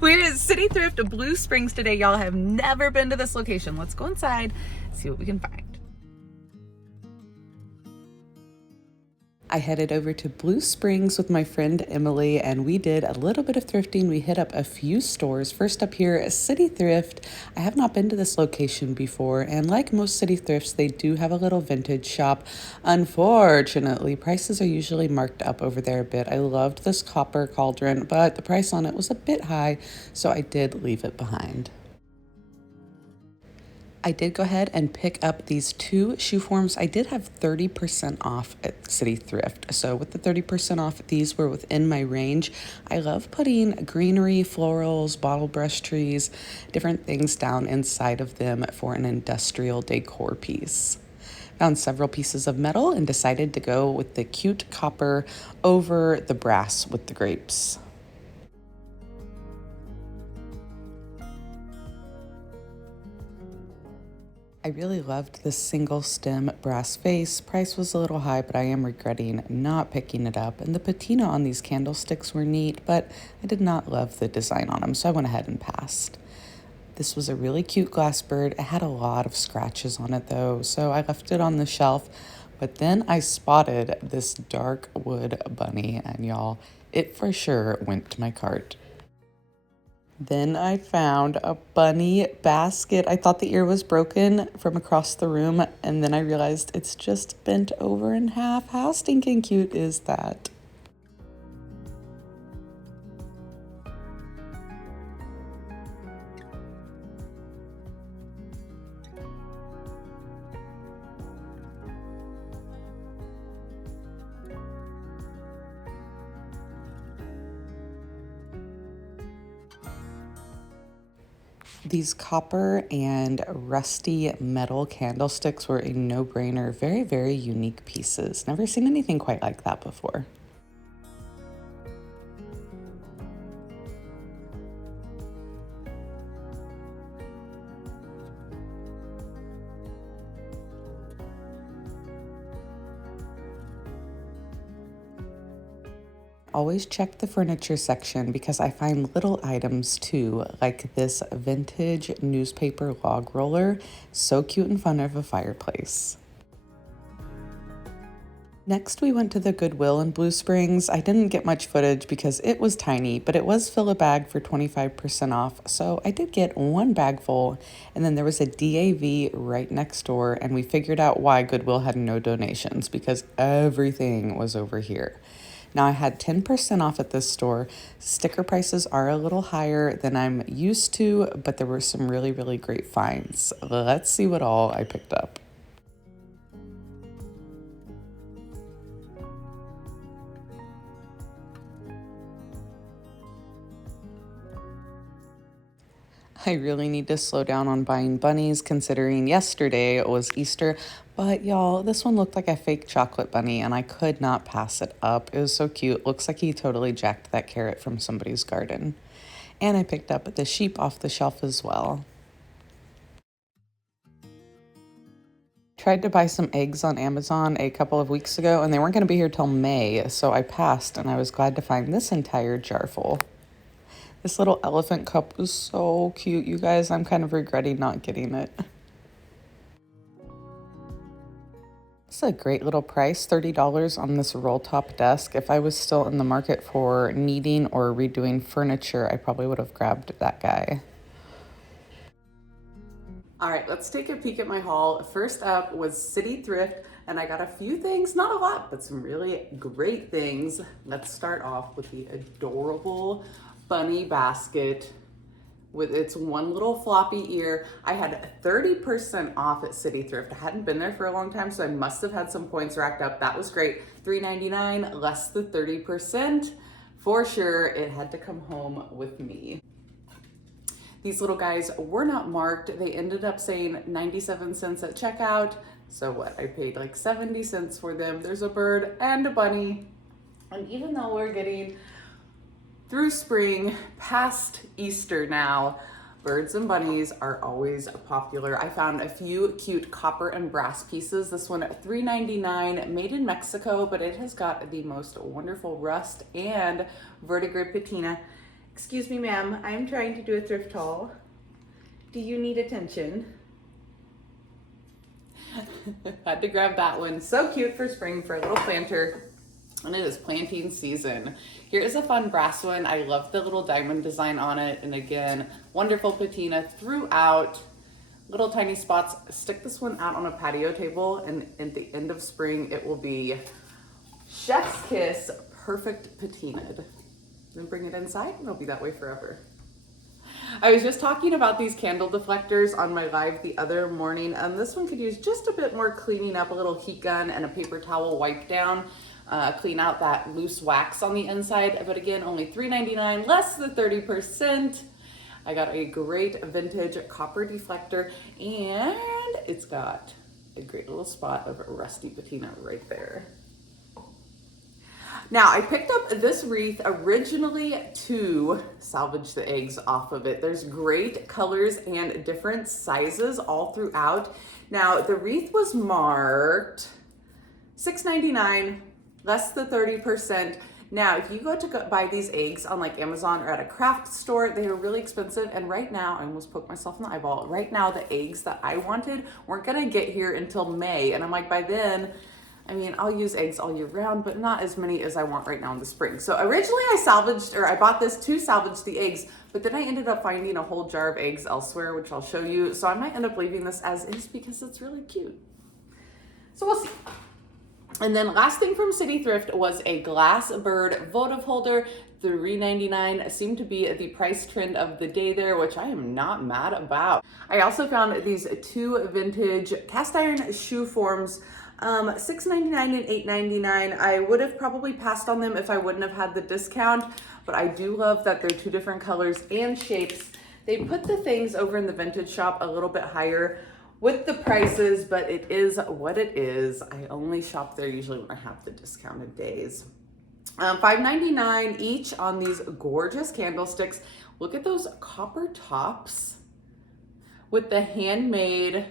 We're at City Thrift Blue Springs today. Y'all have never been to this location. Let's go inside, see what we can find. I headed over to Blue Springs with my friend Emily, and we did a little bit of thrifting. We hit up a few stores. First up here is City Thrift. I have not been to this location before, and like most city thrifts, they do have a little vintage shop. Unfortunately, prices are usually marked up over there a bit. I loved this copper cauldron, but the price on it was a bit high, so I did leave it behind. I did go ahead and pick up these two shoe forms. I did have 30% off at City Thrift. So with the 30% off, these were within my range. I love putting greenery, florals, bottle brush trees, different things down inside of them for an industrial decor piece. Found several pieces of metal and decided to go with the cute copper over the brass with the grapes. I really loved this single stem brass vase. Price was a little high, but I am regretting not picking it up. And the patina on these candlesticks were neat, but I did not love the design on them, so I went ahead and passed. This was a really cute glass bird. It had a lot of scratches on it though, so I left it on the shelf. But then I spotted this dark wood bunny, and y'all, it for sure went to my cart. Then I found a bunny basket. I thought the ear was broken from across the room, and then I realized it's just bent over in half. How stinking cute is that? These copper and rusty metal candlesticks were a no-brainer. Very, very unique pieces. Never seen anything quite like that before. Always check the furniture section because I find little items too, like this vintage newspaper log roller. So cute in front of a fireplace. Next, we went to the Goodwill in Blue Springs. I didn't get much footage because it was tiny, but it was fill a bag for 25% off. So I did get one bag full, and then there was a DAV right next door, and we figured out why Goodwill had no donations because everything was over here. Now I had 10% off at this store. Sticker prices are a little higher than I'm used to, but there were some really, really great finds. Let's see what all I picked up. I really need to slow down on buying bunnies considering yesterday was Easter, but y'all, this one looked like a fake chocolate bunny and I could not pass it up. It was so cute. Looks like he totally jacked that carrot from somebody's garden. And I picked up the sheep off the shelf as well. Tried to buy some eggs on Amazon a couple of weeks ago and they weren't going to be here till May, so I passed and I was glad to find this entire jar full. This little elephant cup was so cute, you guys. I'm kind of regretting not getting it. It's a great little price, $30 on this roll top desk. If I was still in the market for needing or redoing furniture, I probably would have grabbed that guy. All right, let's take a peek at my haul. First up was City Thrift, and I got a few things, not a lot, but some really great things. Let's start off with the adorable bunny basket with its one little floppy ear. I had 30% off at City Thrift. I hadn't been there for a long time, so I must have had some points racked up. That was great. $3.99 less the 30%. For sure, it had to come home with me. These little guys were not marked. They ended up saying 97 cents at checkout. So what? I paid like 70 cents for them. There's a bird and a bunny. And even though we're getting through spring, past Easter now, birds and bunnies are always popular. I found a few cute copper and brass pieces. This one at $3.99, made in Mexico, but it has got the most wonderful rust and verdigris patina. Excuse me, ma'am, I'm trying to do a thrift haul. Do you need attention? Had to grab that one. So cute for spring for a little planter. And it is planting season. Here is a fun brass one. I love the little diamond design on it. And again, wonderful patina throughout. Little tiny spots. Stick this one out on a patio table, and at the end of spring, it will be chef's kiss, perfect patinaed. Then bring it inside, and it'll be that way forever. I was just talking about these candle deflectors on my live the other morning, and this one could use just a bit more cleaning up, a little heat gun and a paper towel wipe down. Clean out that loose wax on the inside, but again, only $3.99, less than 30%. I got a great vintage copper deflector, and it's got a great little spot of rusty patina right there. Now, I picked up this wreath originally to salvage the eggs off of it. There's great colors and different sizes all throughout. Now, the wreath was marked $6.99, less than 30%. Now, if you go to buy these eggs on like Amazon or at a craft store, they are really expensive. And right now, I almost poked myself in the eyeball. Right now, the eggs that I wanted weren't gonna get here until May. And I'm like, by then, I mean, I'll use eggs all year round, but not as many as I want right now in the spring. So originally I bought this to salvage the eggs, but then I ended up finding a whole jar of eggs elsewhere, which I'll show you. So I might end up leaving this as is because it's really cute. So we'll see. And then last thing from City Thrift was a glass bird votive holder. $3.99 seemed to be the price trend of the day there, which I am not mad about. I also found these two vintage cast iron shoe forms, $6.99 and $8.99. I would have probably passed on them if I wouldn't have had the discount, but I do love that they're two different colors and shapes. They put the things over in the vintage shop a little bit higher with the prices, but it is what it is. I only shop there usually when I have the discounted days. $5.99 each on these gorgeous candlesticks. Look at those copper tops with the handmade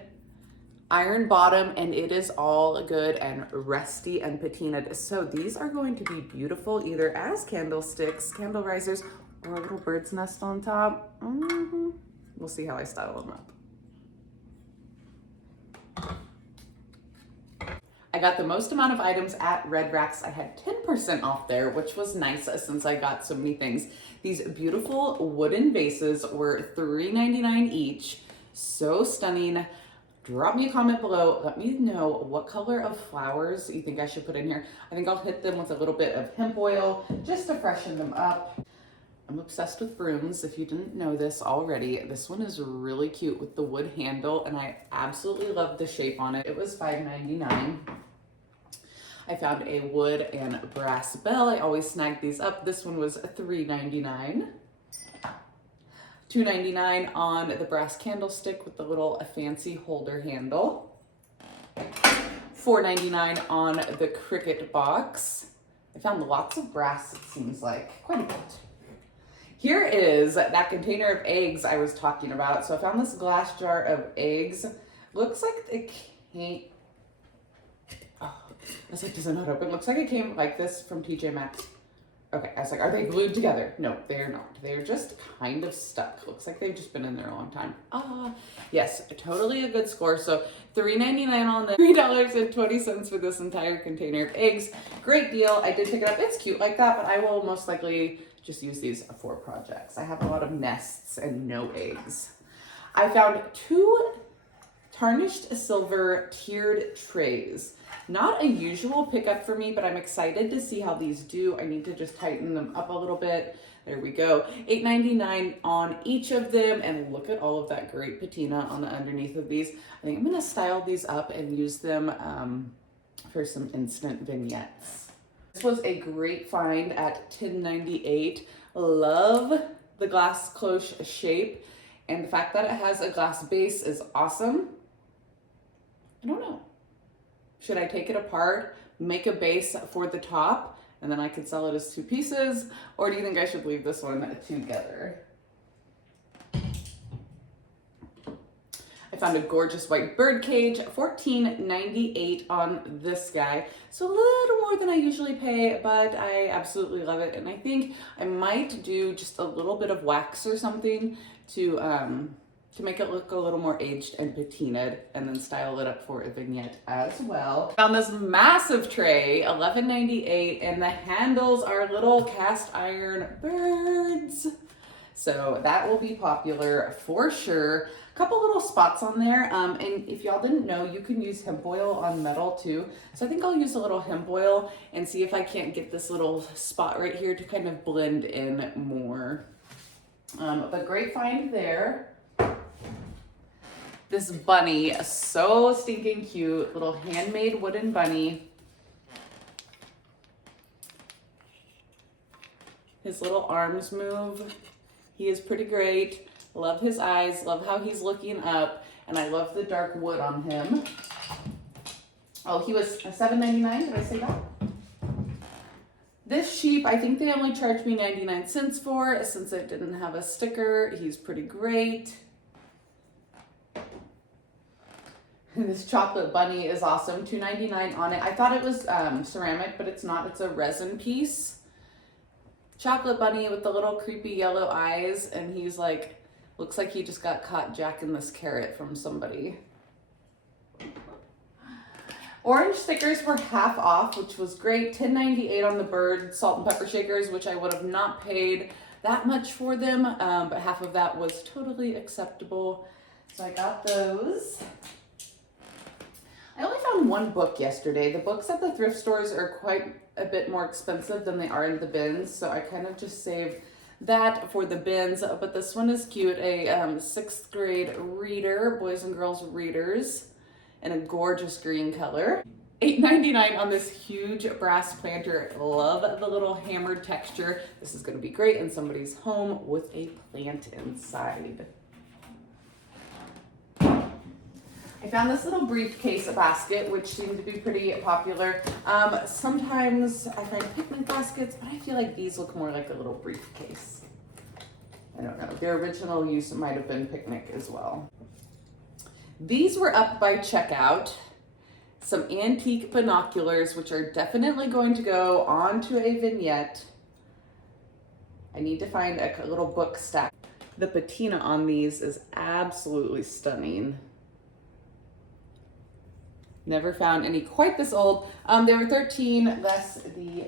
iron bottom, and it is all good and rusty and patinaed. So these are going to be beautiful either as candlesticks, candle risers, or a little bird's nest on top. We'll see how I style them up. I got the most amount of items at Red Racks. I had 10% off there, which was nice since I got so many things. These beautiful wooden vases were $3.99 each. So stunning. Drop me a comment below. Let me know what color of flowers you think I should put in here. I think I'll hit them with a little bit of hemp oil just to freshen them up. I'm obsessed with brooms, if you didn't know this already. This one is really cute with the wood handle, and I absolutely love the shape on it. It was $5.99. I found a wood and brass bell. I always snag these up. This one was $3.99. $2.99 on the brass candlestick with the little fancy holder handle. $4.99 on the cricket box. I found lots of brass, it seems like, quite a bit. Here is that container of eggs I was talking about. So I found this glass jar of eggs. Looks like it came, oh, I was like, does it not open? Looks like it came like this from TJ Maxx. Okay, I was like, are they glued together? No, they're not. They're just kind of stuck. Looks like they've just been in there a long time. Yes, totally a good score. So $3.99 on the $3.20 for this entire container of eggs. Great deal. I did pick it up. It's cute like that, but I will most likely just use these for projects. I have a lot of nests and no eggs. I found two tarnished silver tiered trays. Not a usual pickup for me, but I'm excited to see how these do. I need to just tighten them up a little bit. There we go. $8.99 on each of them, and look at all of that great patina on the underneath of these. I think I'm gonna style these up and use them for some instant vignettes. This was a great find at $10.98. Love the glass cloche shape, and the fact that it has a glass base is awesome. I don't know. Should I take it apart, make a base for the top, and then I could sell it as two pieces? Or do you think I should leave this one together? I Found a gorgeous white bird cage, $14.98 on this guy. So a little more than I usually pay, but I absolutely love it. And I think I might do just a little bit of wax or something to make it look a little more aged and patinaed, and then style it up for a vignette as well. Found this massive tray, $11.98, and the handles are little cast iron birds. So that will be popular for sure. A couple little spots on there, and if y'all didn't know, you can use hemp oil on metal too. So I think I'll use a little hemp oil and see if I can't get this little spot right here to kind of blend in more. But great find there. This bunny, so stinking cute, little handmade wooden bunny. His little arms move. He is pretty great. Love his eyes, love how he's looking up, and I love the dark wood on him. Oh, he was $7.99, did I say that? This sheep, I think they only charged me 99 cents for, since it didn't have a sticker. He's pretty great. This chocolate bunny is awesome, $2.99 on it. I thought it was ceramic, but it's not. It's a resin piece. Chocolate bunny with the little creepy yellow eyes, and he's like, looks like he just got caught jacking this carrot from somebody. Orange stickers were half off, which was great. $10.98 on the bird salt and pepper shakers, which I would have not paid that much for them, but half of that was totally acceptable. So I got those. I only found one book yesterday. The books at the thrift stores are quite a bit more expensive than they are in the bins, so I kind of just saved that for the bins. But this one is cute, a 6th grade reader, boys and girls readers, in a gorgeous green color. $8.99 on this huge brass planter. Love the little hammered texture. This is going to be great in somebody's home with a plant inside. I found this little briefcase basket, which seemed to be pretty popular. Sometimes I find picnic baskets, but I feel like these look more like a little briefcase. I don't know. Their original use might have been picnic as well. These were up by checkout. Some antique binoculars, which are definitely going to go onto a vignette. I need to find a little book stack. The patina on these is absolutely stunning. Never found any quite this old. They were $13 less the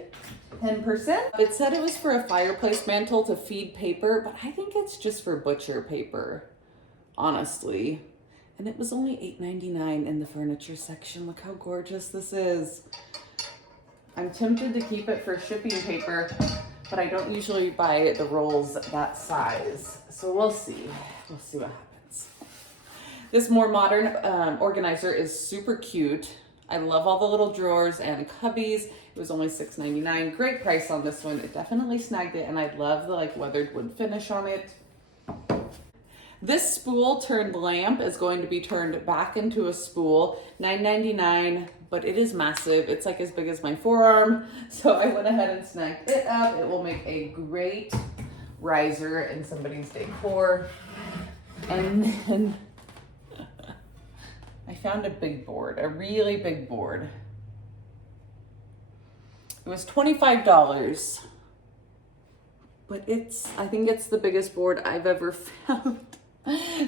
10%. It said it was for a fireplace mantle to feed paper, but I think it's just for butcher paper, honestly. And it was only $8.99 in the furniture section. Look how gorgeous this is. I'm tempted to keep it for shipping paper, but I don't usually buy the rolls that size. So we'll see. We'll see what happens. This more modern organizer is super cute. I love all the little drawers and cubbies. It was only $6.99. Great price on this one. It definitely snagged it, and I love the like weathered wood finish on it. This spool turned lamp is going to be turned back into a spool. $9.99, but it is massive. It's like as big as my forearm. So I went ahead and snagged it up. It will make a great riser in somebody's decor. And then I found a big board, a really big board. It was $25, but I think it's the biggest board I've ever found.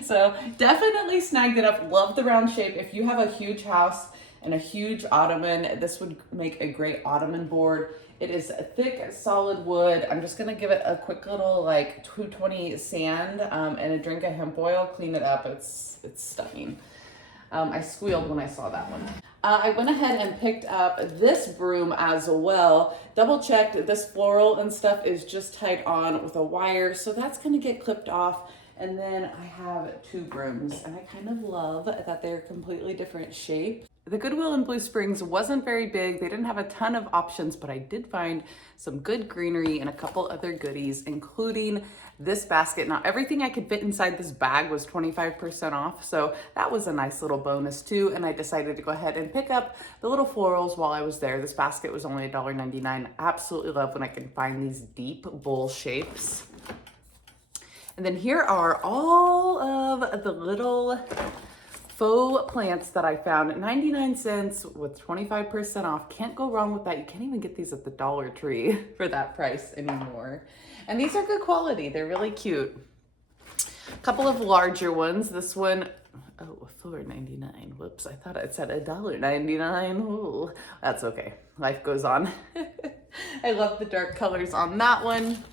So definitely snagged it up. Love the round shape. If you have a huge house and a huge ottoman, this would make a great ottoman board. It is a thick, solid wood. I'm just gonna give it a quick little like 220 sand and a drink of hemp oil, clean it up. It's stunning. I squealed when I saw that one. I went ahead and picked up this broom as well. Double checked, this floral and stuff is just tied on with a wire, so that's gonna get clipped off. And then I have two brooms, and I kind of love that they're completely different shape. The Goodwill in Blue Springs wasn't very big. They didn't have a ton of options, but I did find some good greenery and a couple other goodies, including this basket. Now, everything I could fit inside this bag was 25% off, so that was a nice little bonus too, and I decided to go ahead and pick up the little florals while I was there. This basket was only $1.99. Absolutely love when I can find these deep bowl shapes. And then here are all of the little faux plants that I found, 99 cents with 25% off. Can't go wrong with that. You can't even get these at the Dollar Tree for that price anymore. And these are good quality. They're really cute. A couple of larger ones. This one, oh, $4.99. Whoops, I thought it said $1.99. Ooh, that's okay. Life goes on. I love the dark colors on that one.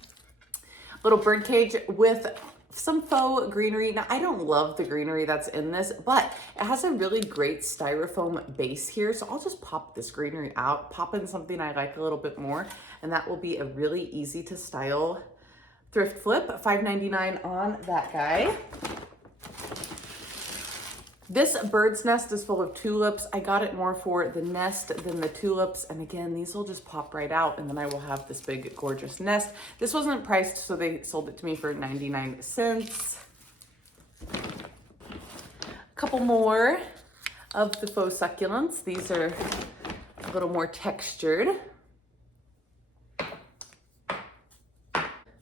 Little bird cage with some faux greenery. Now, I don't love the greenery that's in this, but it has a really great styrofoam base here. So I'll just pop this greenery out, pop in something I like a little bit more, and that will be a really easy to style thrift flip. $5.99 on that guy. This bird's nest is full of tulips. I got it more for the nest than the tulips. And again, these will just pop right out and then I will have this big, gorgeous nest. This wasn't priced, so they sold it to me for 99 cents. A couple more of the faux succulents. These are a little more textured.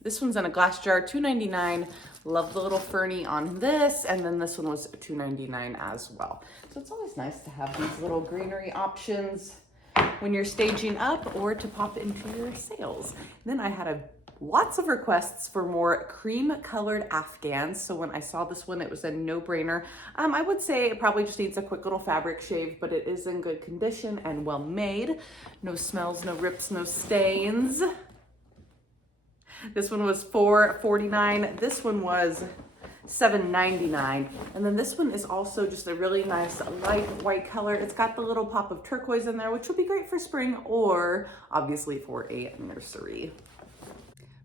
This one's in a glass jar, $2.99. Love the little ferny on this. And then this one was $2.99 as well. So it's always nice to have these little greenery options when you're staging up or to pop into your sales. And then I had lots of requests for more cream colored Afghans. So when I saw this one, it was a no-brainer. I would say it probably just needs a quick little fabric shave, but it is in good condition and well made. No smells, no rips, no stains. This one was $4.49. This one was $7.99. And then this one is also just a really nice light white color. It's got the little pop of turquoise in there, which will be great for spring or obviously for a nursery.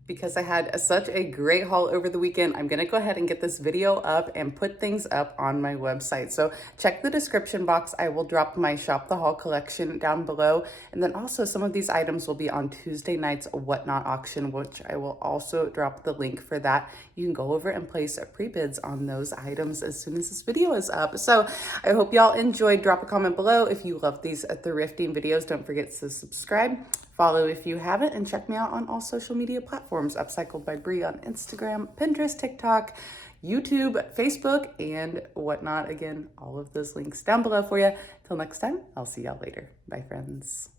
Because I had such a great haul over the weekend, I'm gonna go ahead and get this video up and put things up on my website. So check the description box. I will drop my Shop the Haul collection down below. And then also some of these items will be on Tuesday night's Whatnot auction, which I will also drop the link for that. You can go over and place pre-bids on those items as soon as this video is up. So I hope y'all enjoyed. Drop a comment below. If you love these thrifting videos, don't forget to subscribe. Follow if you haven't, and check me out on all social media platforms. Upcycled by Bri on Instagram, Pinterest, TikTok, YouTube, Facebook, and Whatnot. Again, all of those links down below for you. Till next time, I'll see y'all later. Bye, friends.